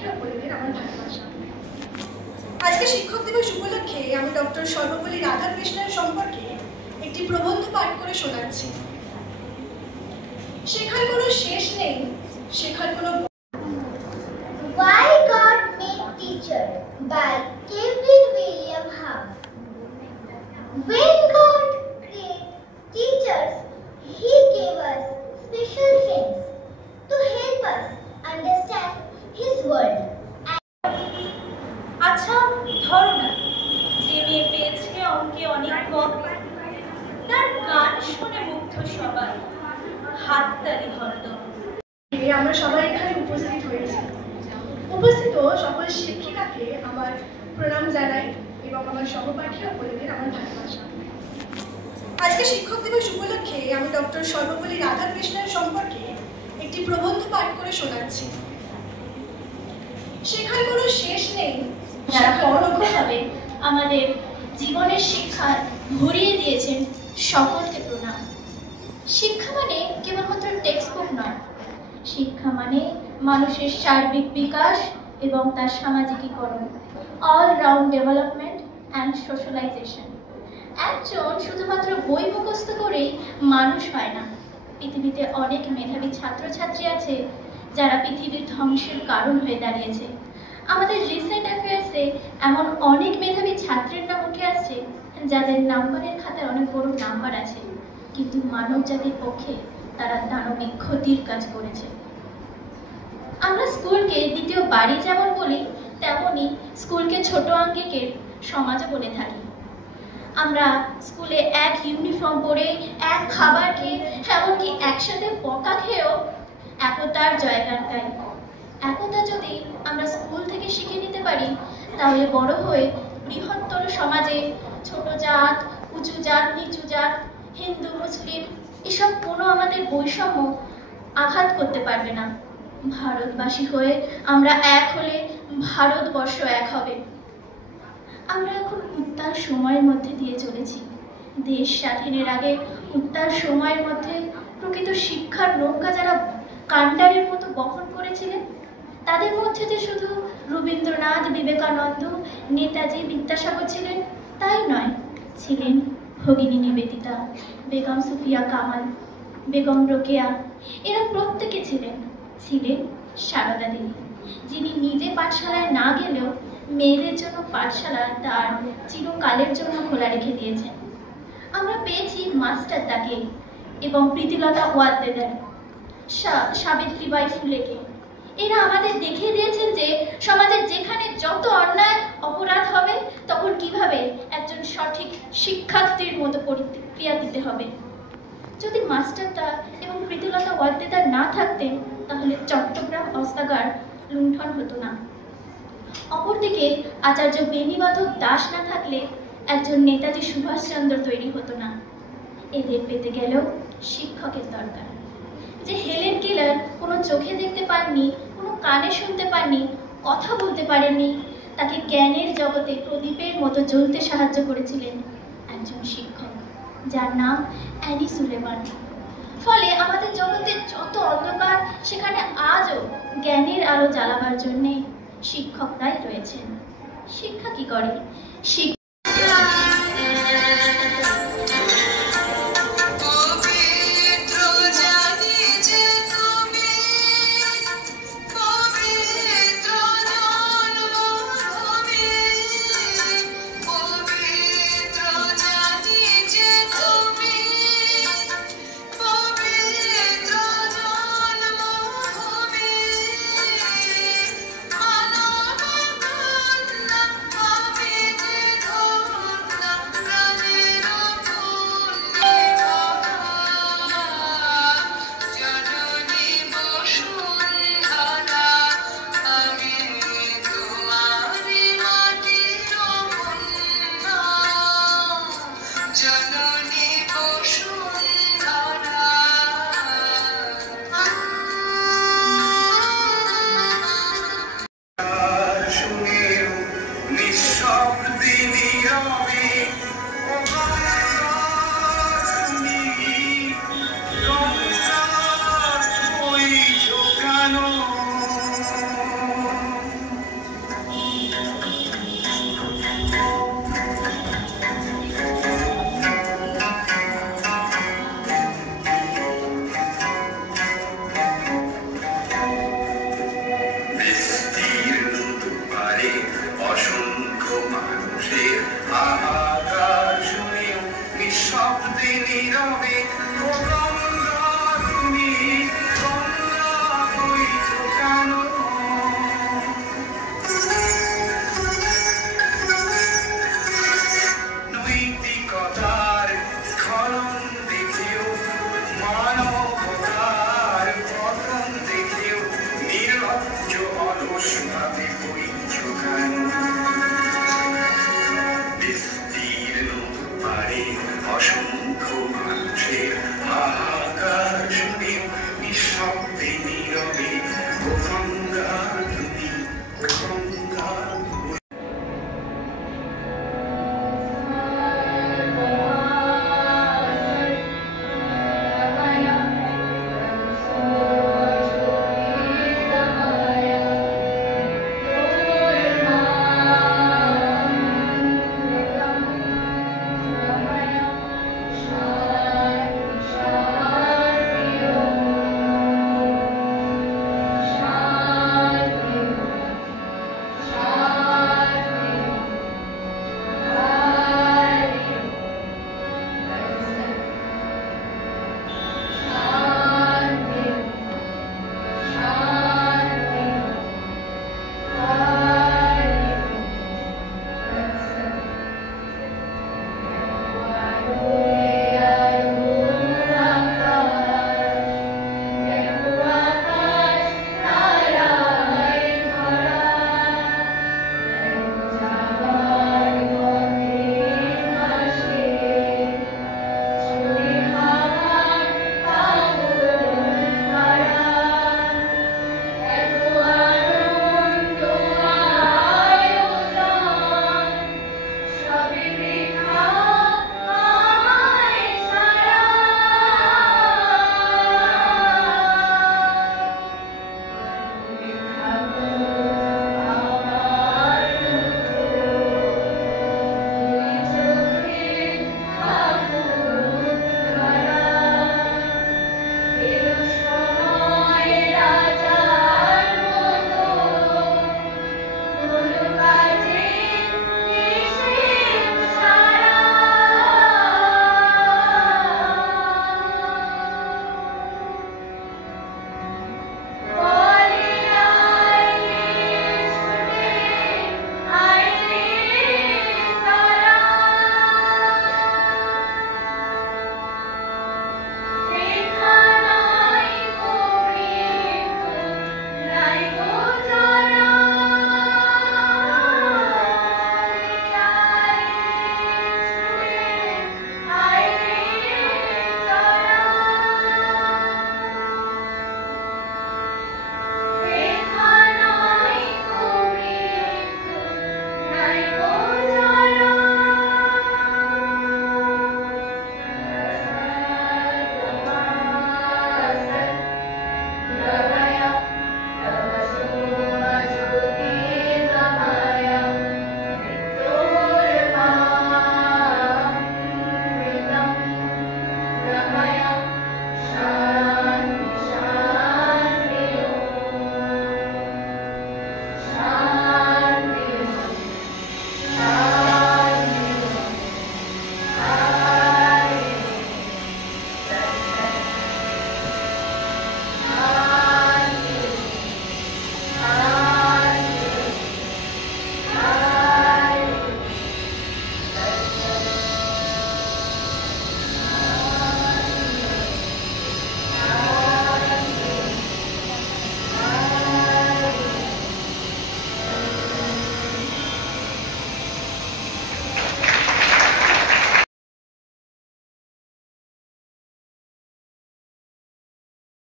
সহপাঠী ও বোনেদের আমার ভালোবাসা। আজকে শিক্ষক দিবস উপলক্ষে আমি ডক্টর সর্বপল্লী রাধাকৃষ্ণন সম্পর্কে একটি প্রবন্ধ পাঠ করে শোনাচ্ছি। শেখার কোনো শেষ নেই, শেখার কোনো Why God Made Teacher by Kevin William Hum. When God created teachers, He gave us special things to help us understand His word. আচ্ছা ধরো না, যে মেয়ে পেয়েছে অঙ্কে অনেক কম, তার গান শুনে মুগ্ধ সবাই, হাততালি হরদম। আমরা সবাই এখানে উপস্থিত হয়েছি। উপস্থিত সকল শিক্ষিকাকে আমার প্রণাম জানাই এবং আমার সহপাঠী ও বোনেদের আমার ভালোবাসা। আজকে শিক্ষক দিবস উপলক্ষে আমি ডক্টর সর্বপল্লী রাধাকৃষ্ণন সম্পর্কে একটি প্রবন্ধ পাঠ করে শোনাচ্ছি। শেখার কোনো শেষ নেই, যারা পরোক্ষভাবে আমাদের জীবনের শিক্ষা ভরিয়ে দিয়েছেন সকলকে প্রণাম। শিক্ষা মানে কেবলমাত্র টেক্সট বুক নয়, শিক্ষা মানে মানুষের সার্বিক বিকাশ এবং তার সামাজিকীকরণ, all round development and socialisation. একজন শুধুমাত্র বই মুখস্থ করেই মানুষ হয় না। পৃথিবীতে অনেক মেধাবী ছাত্রছাত্রী আছে যারা পৃথিবীর ধ্বংসের কারণ হয়ে দাঁড়িয়েছে। আমাদের রিসেন্ট অ্যাফেয়ার্সে এমন অনেক মেধাবী ছাত্রের নাম উঠে আসছে যাদের নাম্বারের খাতায় অনেক বড় নাম্বার আছে, কিন্তু মানব জাতির পক্ষে তারা দানবিক ক্ষতির কাজ করেছে। আমরা স্কুলকে দ্বিতীয় বাড়ি যেমন বলি, তেমনই স্কুলকে ছোট আঙ্গিকের সমাজও বলে থাকি। আমরা স্কুলে এক ইউনিফর্ম পরে, এক খাবার খেয়ে, এমনকি একসাথে বকা খেয়েও একতার জয়গান গাই। একতা যদি আমরা স্কুল থেকে শিখে নিতে পারি, তাহলে বড় হয়ে বৃহত্তর সমাজে ছোট জাত, উঁচু জাত, নিচু জাত, হিন্দু মুসলিম এসব কোনো আমাদের বৈষম্য আঘাত করতে পারবে না। ভারতবাসী হয়ে আমরা এক হলে ভারতবর্ষ এক হবে। আমরা এখন উত্তাল সময়ের মধ্যে দিয়ে চলেছি। দেশ স্বাধীনের আগে উত্তাল সময়ের মধ্যে প্রকৃত শিক্ষার নৌকা যারা কান্ডারের মতো বহন করেছিলেন, তাদের মধ্যে যে শুধু রবীন্দ্রনাথ, বিবেকানন্দ, নেতাজি, বিদ্যাসাগর ছিলেন তাই নয়, ছিলেন ভগিনী নিবেদিতা, বেগম সুফিয়া কামাল, বেগম রোকেয়া। এরা প্রত্যেকে ছিলেন সারদা দেবী, যিনি নিজে পাঠশালায় না গেলেও মেয়েদের জন্য পাঠশালা তার চিরকালের জন্য খোলা রেখে দিয়েছেন। আমরা পেয়েছি মাস্টারদাকে এবং প্রীতিলতা ওয়াদ্দেদার, সাবিত্রীবাই ফুলেকে। এরা আমাদের দেখিয়ে দিয়েছেন যে সমাজের যেখানে যত অন্যায় অপরাধ হবে, তখন কিভাবে একজন সঠিক শিক্ষার্থীর মতো প্রতিক্রিয়া দিতে হবে। যদি মাস্টারদা এবং প্রীতিলতা ওয়াদ্দেদার না থাকতেন, তাহলে চট্টগ্রাম অস্ত্রাগার লুণ্ঠন হতো না। অপরদিকে আচার্য বেণীমাধব দাস না থাকলে একজন নেতাজি সুভাষচন্দ্র তৈরি হতো না। এদের পেতে গেলেও শিক্ষকের দরকার। যে হেলেন কেলার কোনো চোখে দেখতে পাননি, কোনো কানে শুনতে পাননি, কথা বলতে পারেননি, তাকে জ্ঞানের জগতে প্রদীপের মতো জ্বলতে সাহায্য করেছিলেন একজন শিক্ষক, যার নাম অ্যানি সুলেমান। ফলে আমাদের জগতের যত অন্ধকার, সেখানে আজও জ্ঞানের আলো জ্বালাবার জন্যে শিক্ষকরাই রয়েছেন। শিক্ষা কি করে? অসংখ্য মানুষের আহা